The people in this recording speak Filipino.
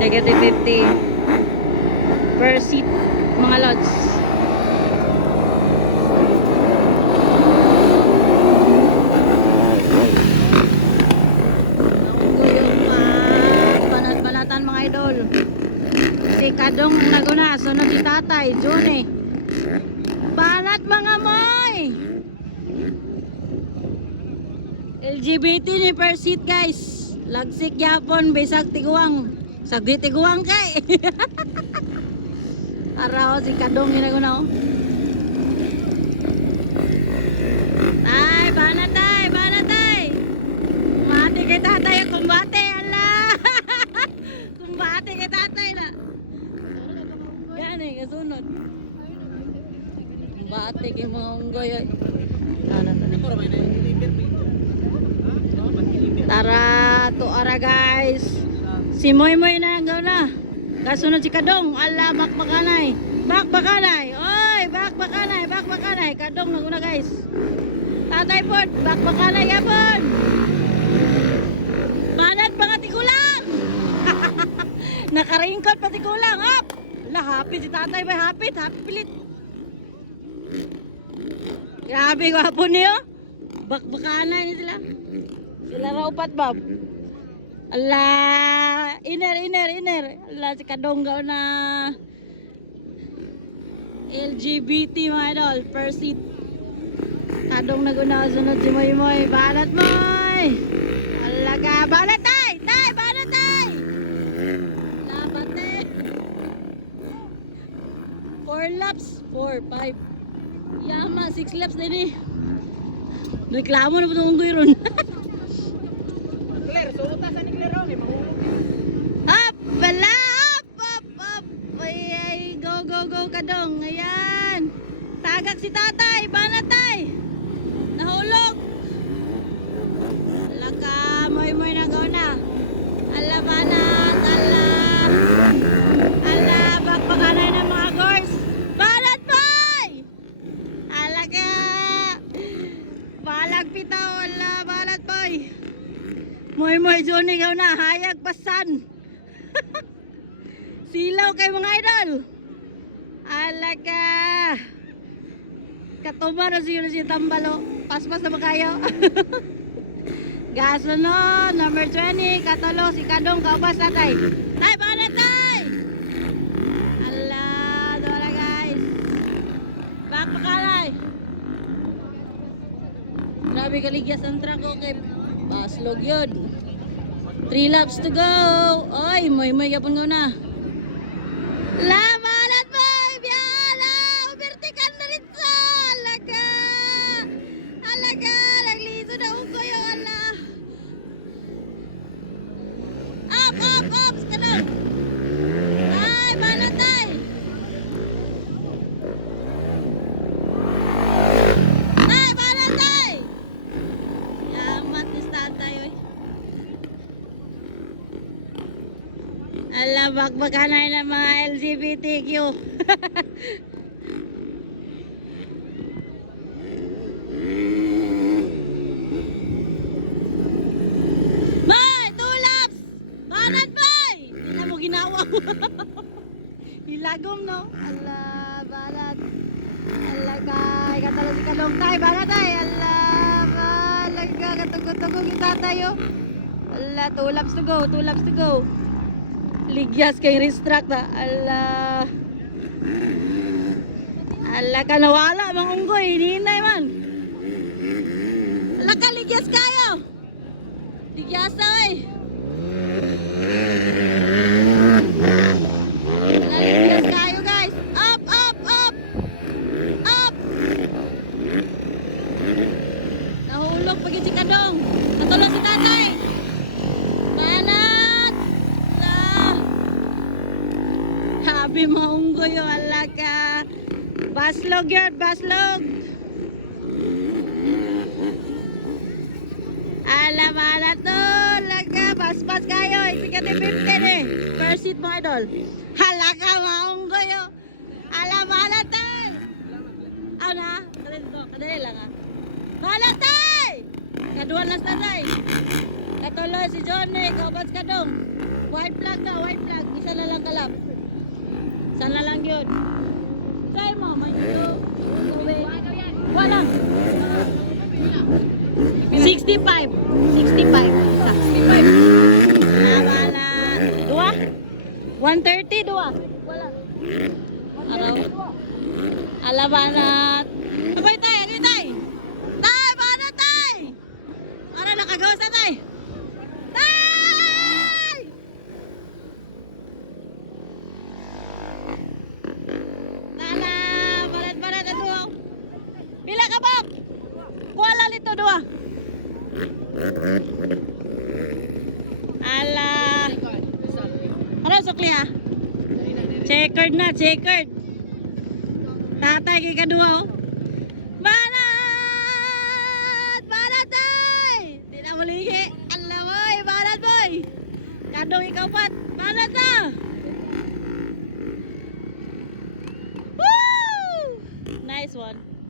Executive 50 per seat mga lods. Banat-banatan mga idol. Si Kadong naguna, sunod si Tatay Johnny. Banat mga moy. LGBT ni per seat guys. Lagsik yapon bisag tiguang. Sagdi tiguang kay. Araw si Kadong ginaguna oh. Tay, banat tay. Kumate kay Tatay, kumbate ala. Kumbate kay Tatay na. Yan eh, kasunod. Kumbate kay mga unggoy. Tara, tuara guys. Si Moy na hanggang na. Kasunod si Kadong. Ala, bakbakanay. Bakbakanay. Oy, bakbakanay. Kadong naguna guys. Tatay po, bakbakanay yapon. Banat mga tikulang. Nakaringkot pati kulang. Hap. Ala, happy si Tatay ba? Happy pilit. Grabe gwapo niyo. Bakbakanay ni sila. Sila raupat bab. Ala, iner. Ala, si Kadong gaw na LGBT mga idol, per seat. Kadong naguna, sunod si Moy. Banat Moy. Ala ka, banat tay. Banat tay. Labat eh. 4 laps, 4, 5. Yama, 6 laps din eh. Reklamo na po itong unggoy ron. Claire, surutasan ni Claire ron, mahulog. Up! Bala! Up! Ay, go Kadong. Ayan. Tagak si Tatay. Banat tay. Nahulog. Ala ka. Moy na gaw na. Ala banat. Ala. Bakbakanay ng mga gors. Banat boy! Ala ka. Balag pitaw. Ala banat boy. Moy Johnny gaw na. Hayag pasan. Silaw kay mga idol. Alaga. Katuma na siya si Tambalo. Paspas na ba kayo? Gasunod, number 20. Katalo, si Kadong, kaubas Tatay. Tay, banat tay! Ala, doon guys. Back pa kalay. Grabe kaligyan ang truck, okay. Baslog yun. 3 laps to go. Ay, moy yapon ko na. Banat boy! Biala! Ubertikan na rin sa! Alaga! Nagliso na uko yung ala. Up! Skanong! Ay! Banat tay! Tay! Banat tay! Yamat ni Tatay oy. Ala, bakbakanay ng mga LGBTQ. May, 2 laps! Banat boy! Hindi mo ginawa. Hilagom no? Ala, banat. Ala kay, katalo si Kadong tay. Banat tay. Ala, balaga. Katugog-tugog yung Tatay oh. Ala, 2 laps to go. Ligyas kay restract na. Ala ka nawala mga unggoy. Hinay man. Ala ka ligyas kayo. Ligyas na eh. Ala ligyas kayo guys. Up. Nahulog pagin si Kadong. Natulog si Tatay. Habi mga unggoy yung alaga. Baslog yun, baslog. Ala to, laga. Paspas kayo, executive 15 eh. Per seat mga idol. Halaga mga unggoy yung. Ala to. Ano na? Kadali lang ah. Malatay! Kaduan lang Tatay. Katuloy si Johnny, kaubats Kadong. White flag ka, white flag. Isa na lang kalap. Isa na lang yun. Try mo, may nyo. Wala. 65. 65. Isa. 65. Wala. Dua? 130, dua. Wala. Araw. Alabanat. Agoy tay, agoy tay. Tay, bana tay. Ara nakagawa sa tay. Tay! Tala, barat-barat na dua. Pila ka ba? Kuala nito dua. Ala. Ano sukli ha? Checkered na, checkered. Tatay kay kadua oh. Banat! Banat tay! Di na malihi. Alam mo, banat boy. Kadong ikaw pat. Banat na! Woo! Nice one.